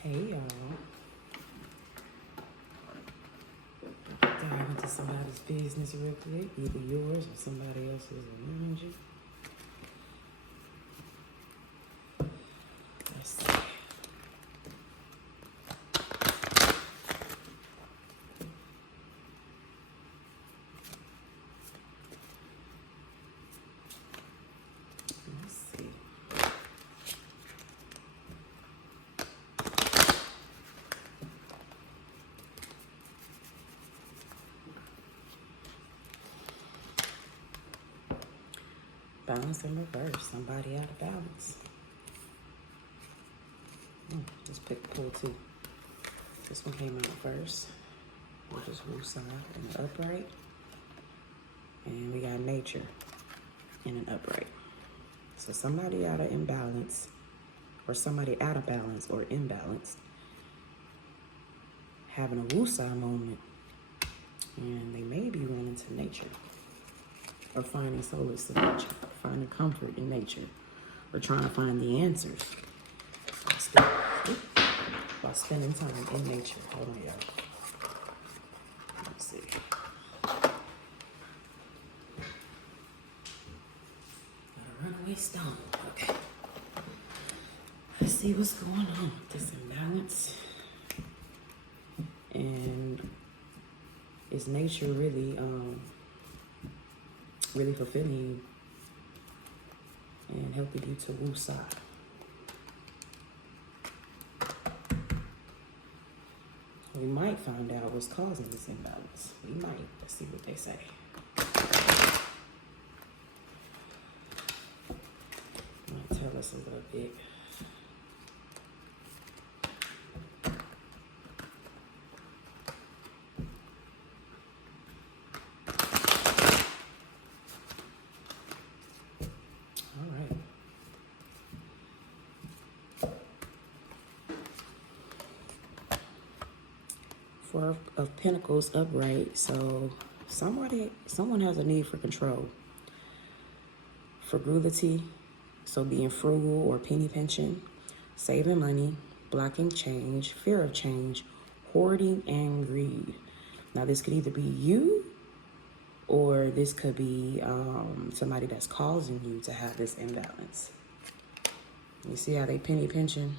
Hey y'all, dive into somebody's business real quick, either yours or somebody else's around you. Let's see. Let's see. Balance in reverse. Somebody out of balance. Just pull two. This one came out first. We'll just move side in an upright. And we got nature in an upright. So somebody out of imbalance, or somebody out of balance or imbalanced, having a woosah moment, and they may be running to nature, or finding solace in nature, finding comfort in nature, or trying to find the answers while spending time in nature. Hold on, y'all. Let's see. Got a runaway stone. Okay. Let's see what's going on with this imbalance. And is nature really fulfilling you and helping you to woosah? We might find out what's causing this imbalance. We might. Let's see what they say. Might tell us a little bit. Four of Pentacles upright. So someone has a need for control. Frugality, so being frugal or penny pinching, saving money, blocking change, fear of change, hoarding, and greed. Now this could either be you, or this could be somebody that's causing you to have this imbalance. You see how they penny pinching?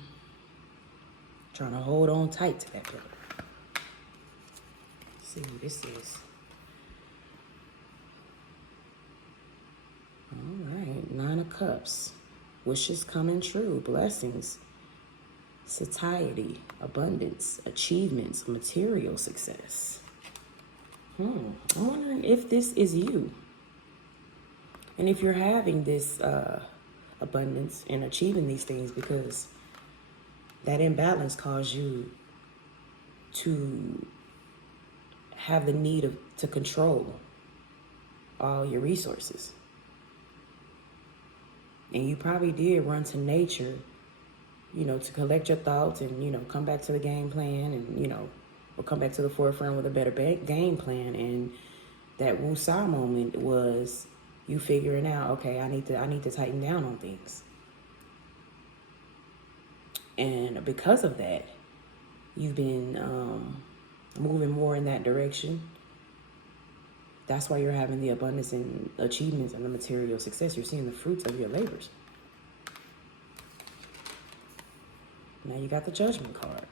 Trying to hold on tight to that pillar. See who this is. All right, 9 of Cups. Wishes coming true, blessings, satiety, abundance, achievements, material success. I'm wondering if this is you. And if you're having this abundance and achieving these things, because that imbalance caused you to have the need to control all your resources. And you probably did run to nature, to collect your thoughts and, come back to the game plan and, or come back to the forefront with a better game plan. And that woosah moment was you figuring out, okay, I need to tighten down on things. And because of that, you've been moving more in that direction. That's why you're having the abundance and achievements and the material success. You're seeing the fruits of your labors. Now you got the Judgment card.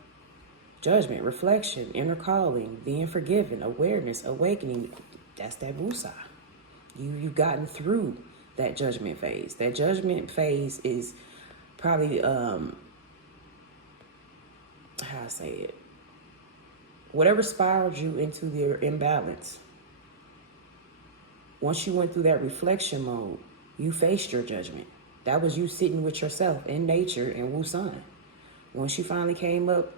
Judgment, reflection, inner calling, being forgiven, awareness, awakening. That's that woosah. You've gotten through that judgment phase. That judgment phase is probably, how I say it, whatever spiraled you into their imbalance. Once you went through that reflection mode, you faced your judgment. That was you sitting with yourself in nature and woosahing. Once you finally came up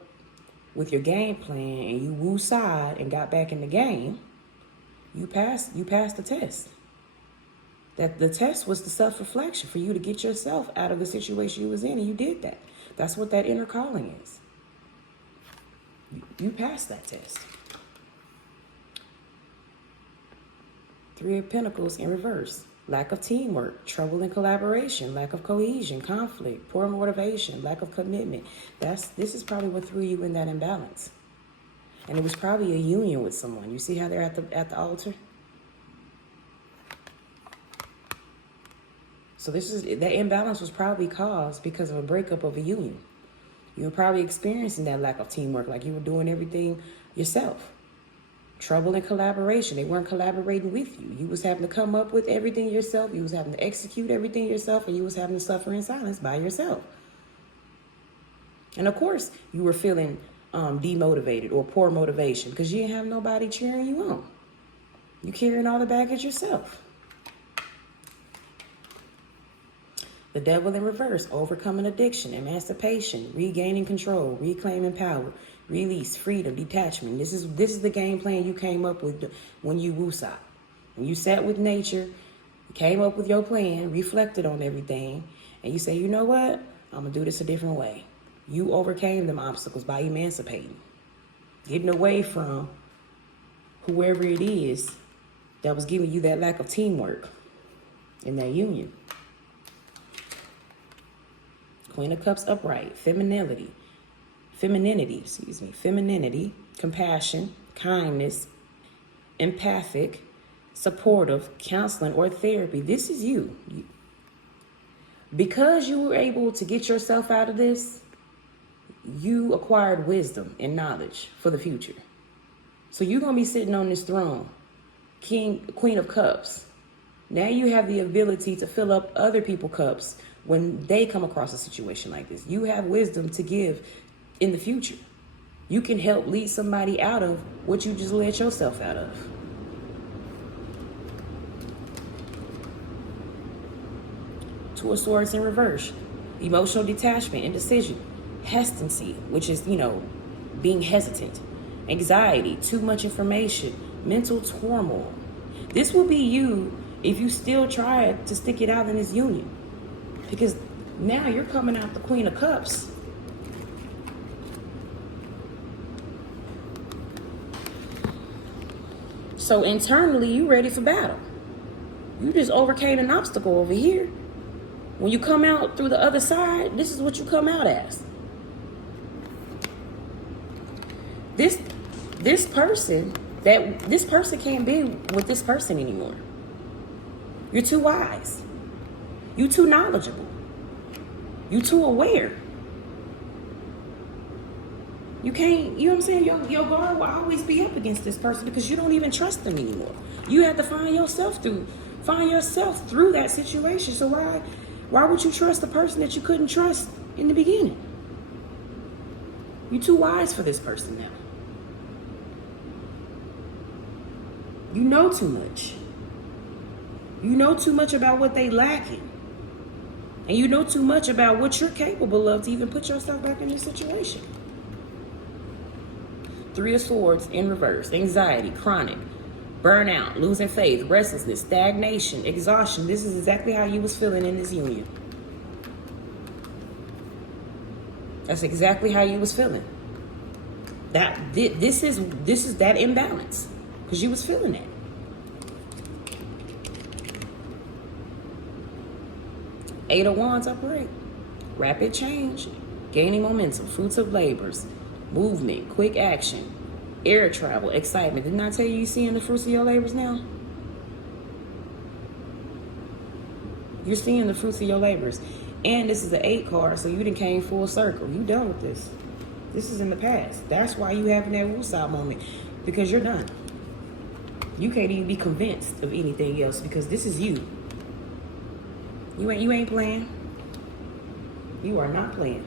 with your game plan and you woosah'd and got back in the game, you passed the test. That the test was the self-reflection for you to get yourself out of the situation you was in, and you did that. That's what that inner calling is. You passed that test. 3 of Pentacles in reverse. lack of teamwork, trouble in collaboration, lack of cohesion, conflict, poor motivation, lack of commitment. This is probably what threw you in that imbalance. And it was probably a union with someone. You see how they're at the altar? So that imbalance was probably caused because of a breakup of a union. You were probably experiencing that lack of teamwork, like you were doing everything yourself. Trouble in collaboration. They weren't collaborating with you. You was having to come up with everything yourself. You was having to execute everything yourself, and you was having to suffer in silence by yourself. And of course, you were feeling demotivated or poor motivation because you didn't have nobody cheering you on. You carrying all the baggage yourself. The devil in reverse, overcoming addiction, emancipation, regaining control, reclaiming power, release, freedom, detachment. This is the game plan you came up with when you woosah. When you sat with nature, you came up with your plan, reflected on everything, and you say, you know what? I'm going to do this a different way. You overcame them obstacles by emancipating, getting away from whoever it is that was giving you that lack of teamwork in that union. Queen of Cups upright, femininity, compassion, kindness, empathic, supportive, counseling, or therapy. This is you. Because you were able to get yourself out of this, you acquired wisdom and knowledge for the future. So you're going to be sitting on this throne, Queen of Cups. Now you have the ability to fill up other people's cups when they come across a situation like this. You have wisdom to give in the future. You can help lead somebody out of what you just let yourself out of. Two of Swords in reverse. Emotional detachment, indecision, hesitancy, which is, being hesitant. Anxiety, too much information, mental turmoil. This will be you if you still try to stick it out in this union. Because now you're coming out the Queen of Cups. So internally, you ready for battle. You just overcame an obstacle over here. When you come out through the other side, this is what you come out as. This person can't be with this person anymore. You're too wise. You too knowledgeable. You too aware. You can't, you know what I'm saying? Your guard will always be up against this person because you don't even trust them anymore. You have to find yourself through that situation. So why would you trust the person that you couldn't trust in the beginning? You're too wise for this person now. You know too much. You know too much about what they lacking. And you know too much about what you're capable of to even put yourself back in this situation. Three of Swords in reverse. Anxiety, chronic, burnout, losing faith, restlessness, stagnation, exhaustion. This is exactly how you was feeling in this union. That's exactly how you was feeling. This is that imbalance. Because you was feeling that. Eight of Wands upright. Rapid change. Gaining momentum. Fruits of labors. Movement. Quick action. Air travel. Excitement. Didn't I tell you seeing the fruits of your labors now? You're seeing the fruits of your labors. And this is the 8 card, so you done came full circle. You done with this. This is in the past. That's why you having that woosah moment. Because you're done. You can't even be convinced of anything else because this is you. You ain't playing. You are not playing.